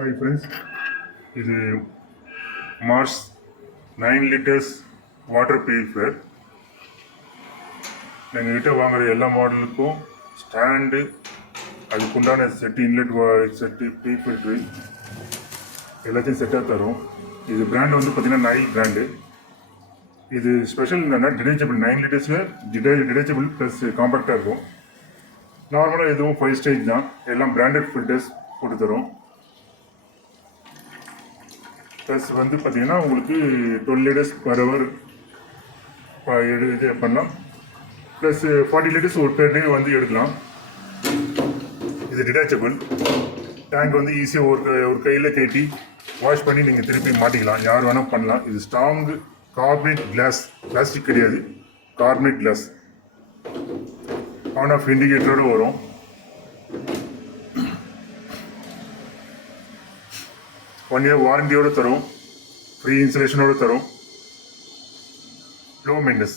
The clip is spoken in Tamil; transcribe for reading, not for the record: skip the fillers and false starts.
Hi friends, இது மார்ஸ் 9 லிட்டர்ஸ் வாட்டர் பியூரிஃபையர். எங்கள் கிட்ட வாங்குற எல்லா மாடலுக்கும் ஸ்டாண்டு, அதுக்குண்டான செட்டு, இன்லெட் செட்டு, பியூரிஃபைட்ரு எல்லாத்தையும் செட்டாக தரும். இது பிராண்டு வந்து பார்த்திங்கன்னா நைல் பிராண்டு. இது ஸ்பெஷல் என்னென்னா டிடேச்சபிள். 9 லிட்டர்ஸில் டிடேச்சபிள் ப்ளஸ் காம்பேக்டாக இருக்கும். நார்மலாக எதுவும் 5 ஸ்டேஜ் தான். எல்லாம் பிராண்டட் ஃபில்டர்ஸ் போட்டு தரும். ப்ளஸ் வந்து பார்த்தீங்கன்னா உங்களுக்கு 12 லிட்டர்ஸ் பர் ஹவர் இது பண்ணலாம். ப்ளஸ் 40 லிட்டர்ஸ் ஒரு பெர் டே வந்து எடுக்கலாம். இது டிட்டாச்சபிள். டேங்க் வந்து ஈஸியாக ஒரு கையில் கட்டி வாஷ் பண்ணி நீங்கள் திருப்பி மாட்டிக்கலாம். யார் வேணால் பண்ணலாம். இது ஸ்ட்ராங் கார்பனேட் கிளாஸ், பிளாஸ்டிக் கிடையாது, கார்பனேட் கிளாஸ். ஆன் ஆஃப் இண்டிகேட்டரோடு வரும். ஒன் இயர் வாரண்டியோடு தரும், ஃப்ரீ இன்சுலேஷனோடு தரும், லோ மெயின்டெனன்ஸ்.